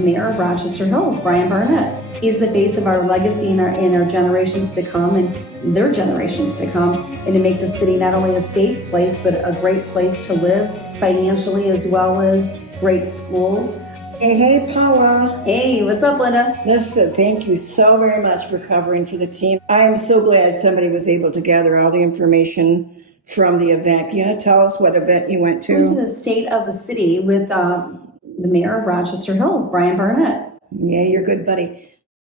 mayor of Rochester Hills, Brian Barnett. He's the face of our legacy in our generations to come and their generations to come, and to make the city not only a safe place, but a great place to live financially, as well as great schools. Hey, Paula. Hey, what's up, Linda? Listen, thank you so very much for covering for the team. I am so glad somebody was able to gather all the information from the event. Can you tell us what event you went to? I went to the State of the City with the mayor of Rochester Hills, Brian Barnett. Yeah, you're good, buddy.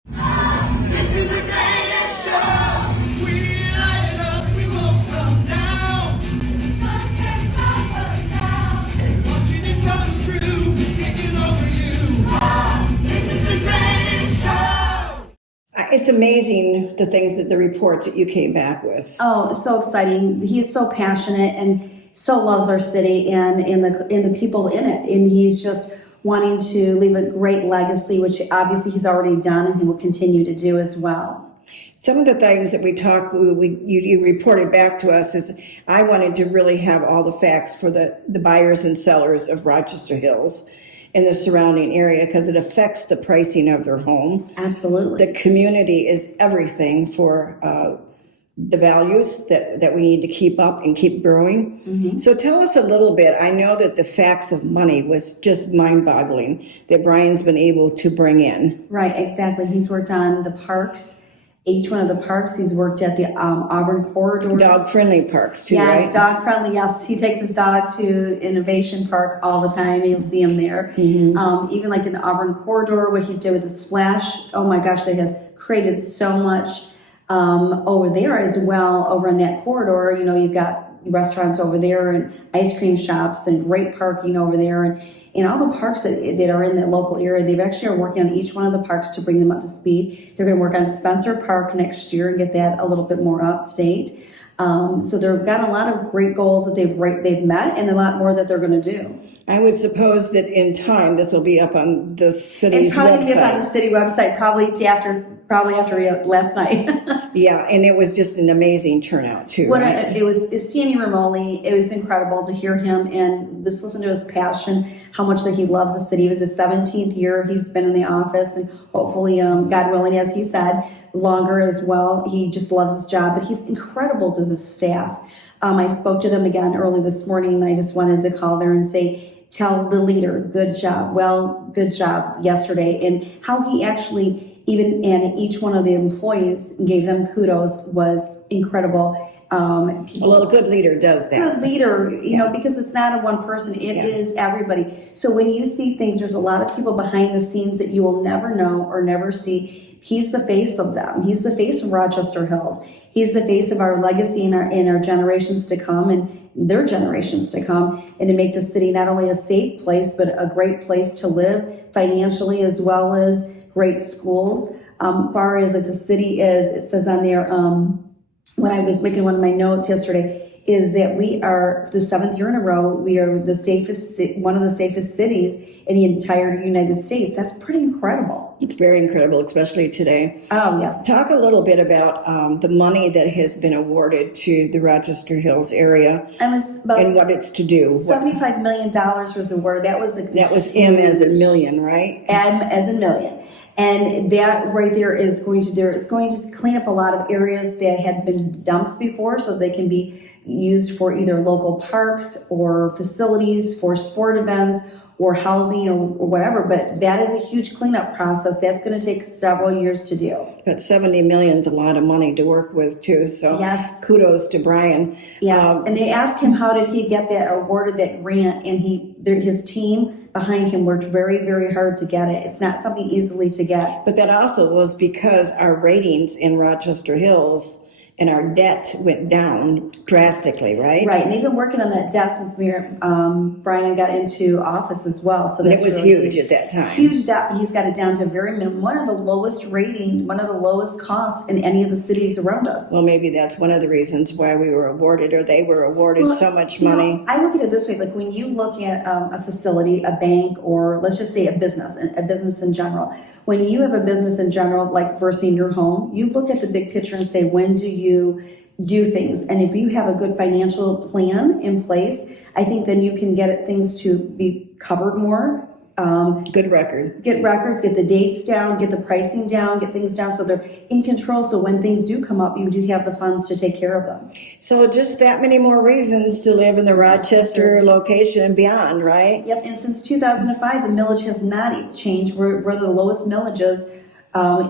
This is the greatest show. We light it up, we won't come down. The sun can't stop us now. Watching it come true, it's taking over you. This is the greatest show. It's amazing the things that the reports that you came back with. Oh, so exciting. He is so passionate and so loves our city and the people in it. And he's just wanting to leave a great legacy, which obviously he's already done and he will continue to do as well. Some of the things that you reported back to us is I wanted to really have all the facts for the buyers and sellers of Rochester Hills and the surrounding area, because it affects the pricing of their home. Absolutely. The community is everything for the values that we need to keep up and keep growing. Mm-hmm. So tell us a little bit. I know that the facts of money was just mind-boggling that Brian's been able to bring in. Right, exactly. He's worked on the parks, each one of the parks. He's worked at the Auburn Corridor. Dog-friendly parks too, right? Yes, dog-friendly, yes. He takes his dog to Innovation Park all the time. You'll see him there. Mm-hmm. Even like in the Auburn Corridor, what he's did with the splash. Oh my gosh, that has created so much over there as well. Over in that corridor, you know, you've got restaurants over there and ice cream shops and great parking over there, and all the parks that are in the local area. They've actually are working on each one of the parks to bring them up to speed. They're going to work on Spencer Park next year and get that a little bit more up to date. So they've got a lot of great goals that they've met, and a lot more that they're going to do. I would suppose that in time this will be up on the city's website. It's probably going to be up on the city website probably after last night. Yeah, and it was just an amazing turnout too. It's Sandy Romoli. It was incredible to hear him and just listen to his passion, how much that he loves the city. It was his 17th year he's been in the office, and hopefully, God willing, as he said, longer as well. He just loves his job, but he's incredible to the staff. I spoke to them again early this morning, and I just wanted to call there and say, tell the leader, good job. Well, good job yesterday. And how he actually, even and each one of the employees gave them kudos was incredible. Well, a good leader does that. Good leader, you know, because it's not a one person, it is everybody. So when you see things, there's a lot of people behind the scenes that you will never know or never see. He's the face of them. He's the face of Rochester Hills. He's the face of our legacy in our generations to come and their generations to come, and to make the city not only a safe place, but a great place to live financially, as well as great schools. Far as like the city is, it says on there, when I was making one of my notes yesterday, is that we are the 7th year in a row, we are the safest, one of the safest cities in the entire United States. That's pretty incredible. It's very incredible, especially today. Oh, yeah. Talk a little bit about the money that has been awarded to the Rochester Hills area and what it's to do. $75 million was awarded. That was M as in million, right? M as in million. And that right there is going to clean up a lot of areas that had been dumps before, so they can be used for either local parks or facilities for sport events or housing or whatever. But that is a huge cleanup process. That's going to take several years to do. But $70 million is a lot of money to work with too. So yes, kudos to Brian. Yes, and they asked him how did he get that awarded that grant, and his team behind him worked very, very hard to get it. It's not something easily to get. But that also was because our ratings in Rochester Hills and our debt went down drastically, right? Right, and they've been working on that debt since Brian got into office as well. So it was really huge at that time. Huge debt, but he's got it down to a very minimum. One of the lowest rating, one of the lowest costs in any of the cities around us. Well, maybe that's one of the reasons why we were awarded, or they were awarded so much money. I look at it this way: like when you look at a facility, a bank, or let's just say a business in general. When you have a business in general, like versus your home, you look at the big picture and say, when do you do things? And if you have a good financial plan in place, I think then you can get things to be covered more Good record. get records, get the dates down, get the pricing down, get things down so they're in control. So when things do come up, you do have the funds to take care of them. So just that many more reasons to live in the Rochester location and beyond, right? Yep, and since 2005, the millage has not changed. We're the lowest millages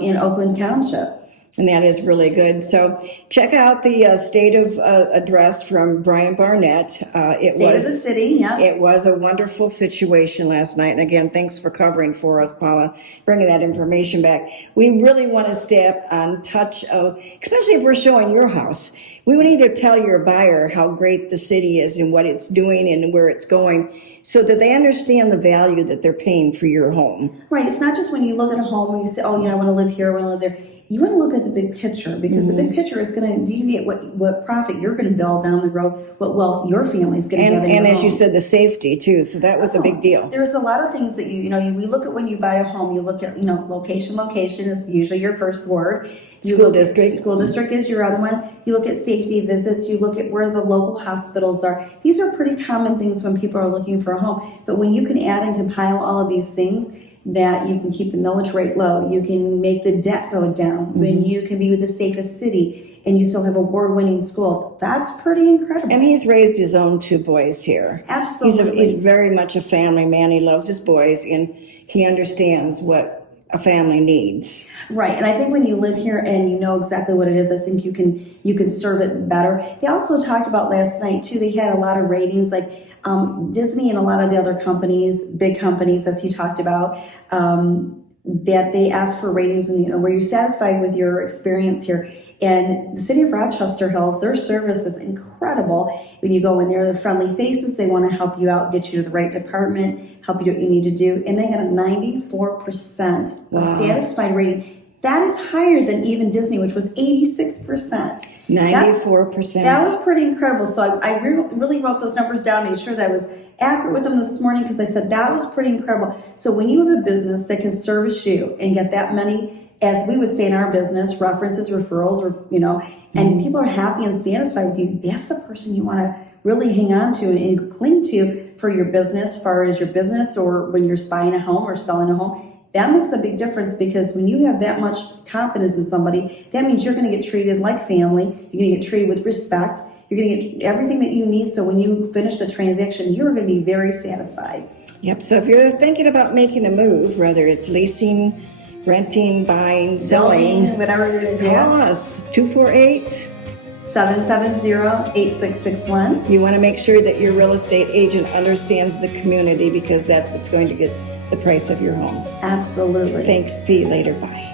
in Oakland Township. And that is really good. So check out the state of address from Brian Barnett. It State of the was city, yeah. it was a wonderful situation last night. And again, thanks for covering for us, Paula, bringing that information back. We really want to step on touch of, especially if we're showing your house. We need to tell your buyer how great the city is and what it's doing and where it's going, so that they understand the value that they're paying for your home. Right. It's not just when you look at a home and you say, oh, I want to live here, I want to live there. You want to look at the big picture, because the big picture is going to deviate what profit you're going to build down the road, what wealth your family's going to have in And your as you home. said, the safety too. So that was a big deal. There's a lot of things that we look at when you buy a home. You look at, location. Location is usually your first word. You School look at- district. School district is your other one. You look at safety visits. You look at where the local hospitals are. These are pretty common things when people are looking for a home. But when you can add and compile all of these things, that you can keep the millage rate low, you can make the debt go down, when you can be with the safest city, and you still have award-winning schools. That's pretty incredible. And he's raised his own 2 boys here. Absolutely. He's very much a family man. He loves his boys, and he understands what a family needs. Right, and I think when you live here and you know exactly what it is, I think you can serve it better. They also talked about last night too. They had a lot of ratings, like Disney and a lot of the other companies, big companies, as he talked about, that they asked for ratings when were you satisfied with your experience here? And the city of Rochester Hills, their service is incredible. When you go in there, they're friendly faces. They want to help you out, get you to the right department, help you do what you need to do. And they had a 94% satisfied rating. That is higher than even Disney, which was 86%. 94%. That was pretty incredible. So I really wrote those numbers down, made sure that I was accurate with them this morning, because I said that was pretty incredible. So when you have a business that can service you and get that many, as we would say in our business, references, referrals, or and people are happy and satisfied with you, that's the person you want to really hang on to and cling to for your business, as far as your business, or when you're buying a home or selling a home. That makes a big difference, because when you have that much confidence in somebody, that means you're going to get treated like family. You're going to get treated with respect. You're going to get everything that you need. So when you finish the transaction, you're going to be very satisfied. Yep. So if you're thinking about making a move, whether it's leasing, renting, buying, selling, Whatever you're going to do. call us 248. 770-8661. You want to make sure that your real estate agent understands the community, because that's what's going to get the price of your home. Absolutely. Thanks. See you later. Bye.